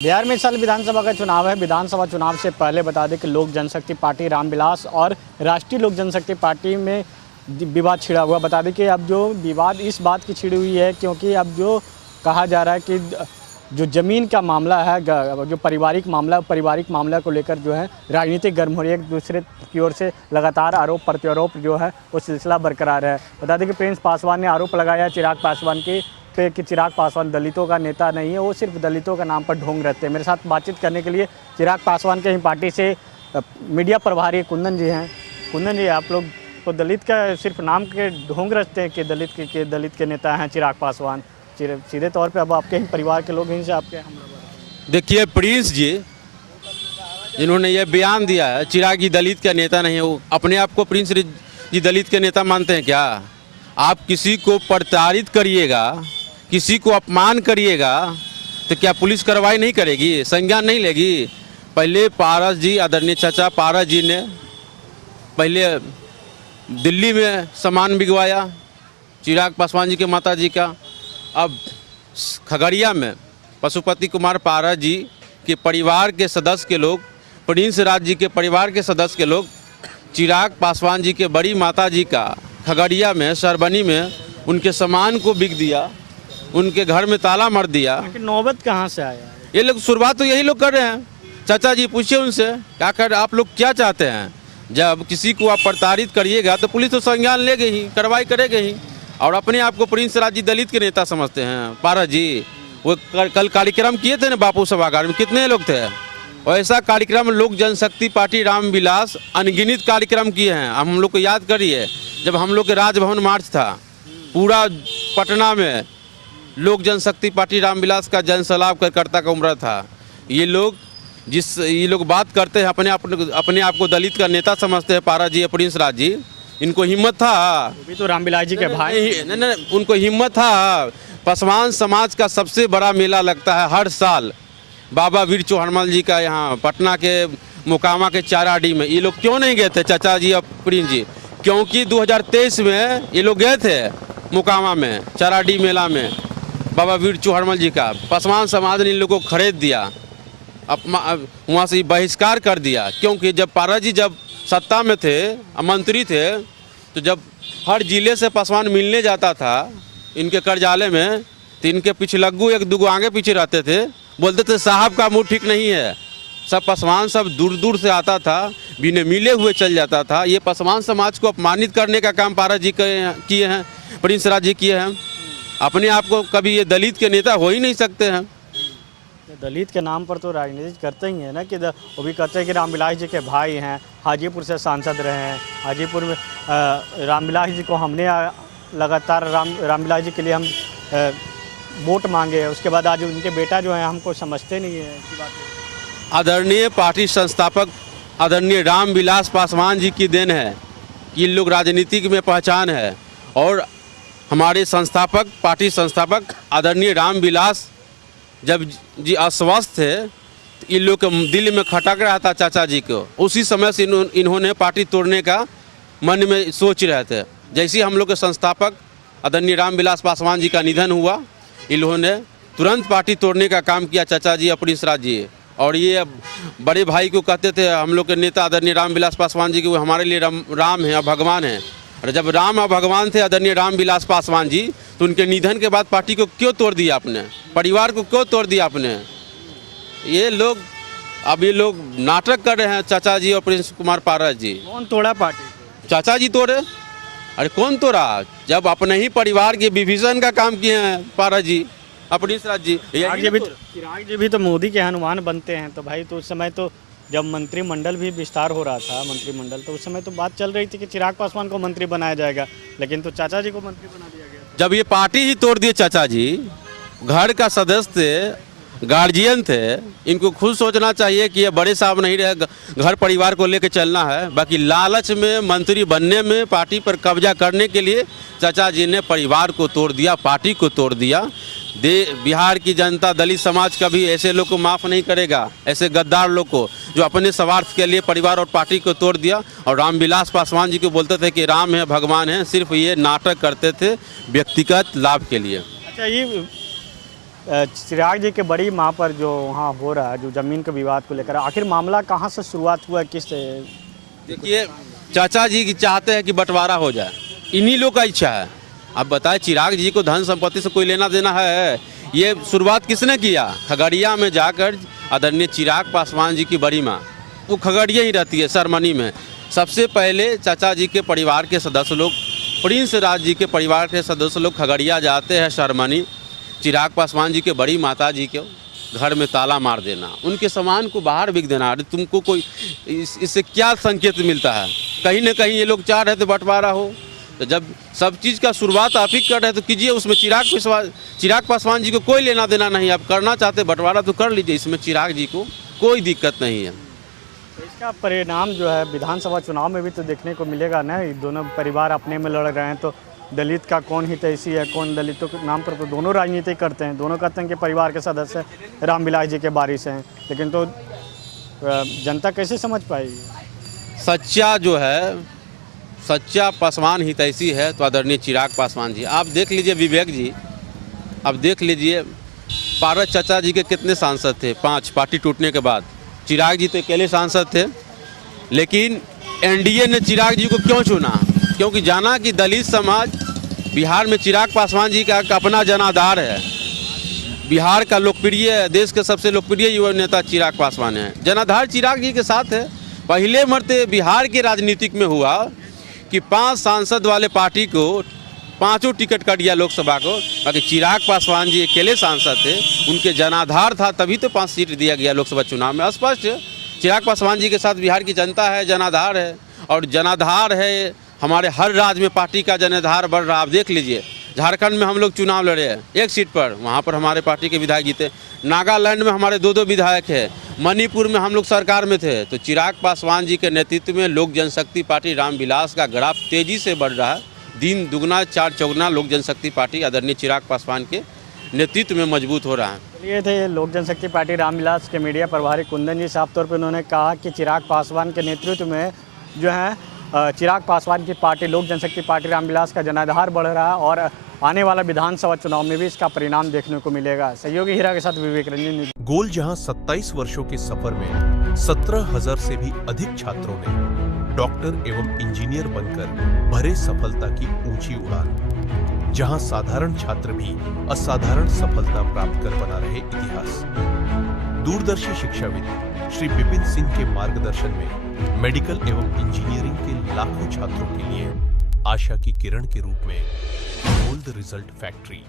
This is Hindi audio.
बिहार में इस साल विधानसभा का चुनाव है। विधानसभा चुनाव से पहले बता दें कि लोक जनशक्ति पार्टी रामविलास और राष्ट्रीय लोक जनशक्ति पार्टी में विवाद छिड़ा हुआ। बता दें कि अब जो विवाद इस बात की छिड़ी हुई है क्योंकि अब जो कहा जा रहा है कि जो ज़मीन का मामला है, जो पारिवारिक मामला को लेकर जो है राजनीति गर्म हो रही है। एक दूसरे की ओर से लगातार आरोप प्रत्यारोप जो है वो सिलसिला बरकरार है। बता दें कि प्रिंस पासवान ने आरोप लगाया चिराग पासवान के पे कि चिराग पासवान दलितों का नेता नहीं है, वो सिर्फ दलितों का नाम पर ढोंग रचते हैं। मेरे साथ बातचीत करने के लिए चिराग पासवान के ही पार्टी से मीडिया प्रभारी कुंदन जी हैं। कुंदन जी, आप लोग तो दलित का सिर्फ नाम के ढोंग रचते हैं कि दलित के नेता हैं चिराग पासवान। सीधे तौर पे अब आपके ही परिवार के लोग इनसे आपके हमला। देखिए, प्रिंस जी जिन्होंने ये बयान दिया है चिराग जी दलित का नेता नहीं है, वो अपने आप को प्रिंस जी दलित के नेता मानते हैं क्या? आप किसी को प्रताड़ित करिएगा, किसी को अपमान करिएगा तो क्या पुलिस कार्रवाई नहीं करेगी, संज्ञान नहीं लेगी? पहले पारस जी, आदरणीय चाचा पारस जी ने पहले दिल्ली में सामान बिगवाया चिराग पासवान जी के माता जी का। अब खगड़िया में पशुपति कुमार पारस जी के परिवार के सदस्य के लोग, प्रिंस राज जी के परिवार के सदस्य के लोग चिराग पासवान जी के बड़ी माता जी का खगड़िया में सरबनी में उनके सामान को बिक दिया, उनके घर में ताला मार दिया। नौबत कहाँ से आया? ये लोग शुरुआत तो यही लोग कर रहे हैं। चाचा जी पूछिए उनसे, क्या कर आप लोग क्या चाहते हैं? जब किसी को आप प्रताड़ित करिएगा तो पुलिस तो संज्ञान लेगी ही, कार्रवाई करेगी ही। और अपने आप को प्रिंस राज जी दलित के नेता समझते हैं। पारस जी वो कल कार्यक्रम किए थे ना बापू सभागार में, कितने लोग थे? और ऐसा कार्यक्रम लोक जनशक्ति पार्टी रामविलास अनगिनत कार्यक्रम किए हैं। हम लोग को याद करिए, जब हम लोग के राजभवन मार्च था, पूरा पटना में लोक जनशक्ति पार्टी रामविलास का जनसलाब करता का उम्र था। ये लोग बात करते हैं, अपने आप को दलित का नेता समझते हैं। पारस जी, प्रिंस राज जी, इनको हिम्मत था, अभी तो रामविलास जी के भाई नहीं, उनको हिम्मत था। पासवान समाज का सबसे बड़ा मेला लगता है हर साल, बाबा वीर चौहरमल जी का, यहाँ पटना के मोकामा के चाराडी में। ये लोग क्यों नहीं गए थे चाचा जी और प्रिंस जी? क्योंकि 2023 में ये लोग गए थे मोकामा में चाराडी मेला में, बाबा वीर चौहरमल जी का। पासवान समाज ने इन लोगों को खरीद दिया, वहाँ से बहिष्कार कर दिया। क्योंकि जब पारस जी जब सत्ता में थे, मंत्री थे, तो जब हर जिले से पासवान मिलने जाता था इनके कार्यालय में, तो इनके पिछलग्गू एक दूगो आगे पीछे रहते थे, बोलते थे साहब का मुँह ठीक नहीं है। सब पासवान सब दूर दूर से आता था, बिना मिले हुए चल जाता था। ये पासवान समाज को अपमानित करने का काम पारस जी किए हैं, प्रिंस राज जी किए हैं। अपने आप को कभी ये दलित के नेता हो ही नहीं सकते हैं। दलित के नाम पर तो राजनीति करते ही है ना, कि वो भी कहते हैं कि रामविलास जी के भाई हैं, हाजीपुर से सांसद रहे हैं। हाजीपुर में रामविलास जी को हमने लगातार रामविलास जी के लिए हम वोट मांगे, उसके बाद आज उनके बेटा जो है हमको समझते नहीं है। ऐसी बात है। आदरणीय पार्टी संस्थापक आदरणीय रामविलास पासवान जी की देन है कि इन लोग राजनीतिक में पहचान है। और हमारे पार्टी संस्थापक आदरणीय रामविलास जब जी अस्वस्थ थे, तो इन लोग के दिल में खटक रहा था चाचा जी को। उसी समय से इन्होंने पार्टी तोड़ने का मन में सोच रहे थे। जैसे हम लोग के संस्थापक आदरणीय रामविलास पासवान जी का निधन हुआ, इन्होंने तुरंत पार्टी तोड़ने का काम किया चाचा जी और प्रिंस राज जी। और ये बड़े भाई को कहते थे हम लोग के नेता आदरणीय रामविलास पासवान जी, कि वो हमारे लिए राम है और भगवान है। और जब राम और भगवान थे आदरणीय रामविलास पासवान जी, तो उनके निधन के बाद पार्टी को क्यों तोड़ दिया आपने? परिवार को क्यों तोड़ दिया आपने? ये लोग नाटक कर रहे हैं चाचा जी और प्रिंस कुमार पारस जी। कौन तोड़ा पार्टी? चाचा जी तोड़े? अरे कौन तोड़ा? जब अपने ही परिवार के विभीषण का काम किए हैं पारस जी, प्रिंस राज जी। चिराग जी भी तो मोदी के हनुमान बनते हैं। तो भाई, तो उस समय तो जब मंत्रिमंडल भी विस्तार हो रहा था, मंत्रिमंडल, तो उस समय तो बात चल रही थी कि चिराग पासवान को मंत्री बनाया जाएगा, लेकिन तो चाचा जी को मंत्री बना दिया गया। जब ये पार्टी ही तोड़ दिए चाचा जी, घर का सदस्य थे, गार्जियन थे, इनको खुद सोचना चाहिए कि ये बड़े साहब नहीं रहे, घर परिवार को लेकर चलना है। बाकी लालच में, मंत्री बनने में, पार्टी पर कब्जा करने के लिए चाचा जी ने परिवार को तोड़ दिया, पार्टी को तोड़ दिया। बिहार की जनता, दलित समाज कभी ऐसे लोग को माफ़ नहीं करेगा, ऐसे गद्दार लोग को जो अपने स्वार्थ के लिए परिवार और पार्टी को तोड़ दिया। और रामविलास पासवान जी को बोलते थे कि राम है भगवान है, सिर्फ ये नाटक करते थे व्यक्तिगत लाभ के लिए। अच्छा, ये चिराग जी के बड़ी माँ पर जो वहाँ हो रहा है, जो ज़मीन के विवाद को लेकर, आखिर मामला कहाँ से शुरुआत हुआ, किस देखिए, चाचा जी की चाहते हैं कि बंटवारा हो जाए, इन्हीं लोग का इच्छा है। अब बताए, चिराग जी को धन संपत्ति से कोई लेना देना है? ये शुरुआत किसने किया? खगड़िया में जाकर आदरणीय चिराग पासवान जी की बड़ी माँ, वो खगड़िया ही रहती है, सरमनी में। सबसे पहले चाचा जी के परिवार के सदस्य लोग, प्रिंस राज जी के परिवार के सदस्य लोग खगड़िया जाते हैं सरमनी, चिराग पासवान जी के बड़ी माता जी के घर में ताला मार देना, उनके सामान को बाहर बिक देना। अरे तुमको कोई इससे क्या संकेत मिलता है? कहीं ना कहीं ये लोग चाह रहे थे बंटवारा हो। तो जब सब चीज़ का शुरुआत आप ही कर रहे हैं तो कीजिए, उसमें चिराग पासवान जी को कोई लेना देना नहीं। आप करना चाहते बंटवारा तो कर लीजिए, इसमें चिराग जी को कोई दिक्कत नहीं है। तो इसका परिणाम जो है विधानसभा चुनाव में भी तो देखने को मिलेगा ना। दोनों परिवार अपने में लड़ रहे हैं, तो दलित का कौन हितैषी है, कौन दलितों के नाम पर तो दोनों राजनीति करते हैं। दोनों कहते हैं कि परिवार के सदस्य रामविलास जी के बारिश हैं, लेकिन तो जनता कैसे समझ पाएगी? सच्चा जो है, सच्चा पासवान हितैषी है तो आदरणीय चिराग पासवान जी। आप देख लीजिए विवेक जी, आप देख लीजिए पारस चाचा जी के कितने सांसद थे? 5, पार्टी टूटने के बाद। चिराग जी तो अकेले सांसद थे, लेकिन एनडीए ने चिराग जी को क्यों चुना? क्योंकि जाना कि दलित समाज बिहार में चिराग पासवान जी का अपना जनाधार है। बिहार का लोकप्रिय, देश के सबसे लोकप्रिय युवा नेता चिराग पासवान है। जनाधार चिराग जी के साथ है। पहले मर्ते बिहार के राजनीतिक में हुआ कि 5 सांसद वाले पार्टी को 5 टिकट कर दिया लोकसभा को, बाकी चिराग पासवान जी अकेले सांसद थे, उनके जनाधार था, तभी तो 5 सीट दिया गया लोकसभा चुनाव में। स्पष्ट चिराग पासवान जी के साथ बिहार की जनता है, जनाधार है, और जनाधार है हमारे हर राज्य में पार्टी का जनाधार बढ़ रहा। आप देख लीजिए, झारखंड में हम लोग चुनाव लड़े हैं 1 सीट पर, वहाँ पर हमारे पार्टी के विधायक जीते। नागालैंड में हमारे 2-2 विधायक हैं। मणिपुर में हम लोग सरकार में थे। तो चिराग पासवान जी के नेतृत्व में लोक जनशक्ति पार्टी रामविलास का ग्राफ तेज़ी से बढ़ रहा है। दिन दुगना चार चौगुना लोक जनशक्ति पार्टी आदरणीय चिराग पासवान के नेतृत्व में मजबूत हो रहा है। ये थे लोक जनशक्ति पार्टी रामविलास के मीडिया प्रभारी कुंदन जी। साफ तौर पर उन्होंने कहा कि चिराग पासवान के नेतृत्व में जो है चिराग पासवान की पार्टी लोक जनशक्ति पार्टी रामविलास का जनाधार बढ़ रहा है, और आने वाला विधानसभा चुनाव में भी इसका परिणाम देखने को मिलेगा। सहयोगी हीरा के साथ विवेक रंजन। गोल जहां 27 वर्षों के सफर में 17,000 से भी अधिक छात्रों ने डॉक्टर एवं इंजीनियर बनकर भरे सफलता की ऊंची उड़ान, जहां साधारण छात्र भी असाधारण सफलता प्राप्त कर बना रहे इतिहास। दूरदर्शी शिक्षाविद श्री विपिन सिंह के मार्गदर्शन में मेडिकल एवं इंजीनियरिंग के लाखों छात्रों के लिए आशा की किरण के रूप में गोल्ड रिजल्ट फैक्ट्री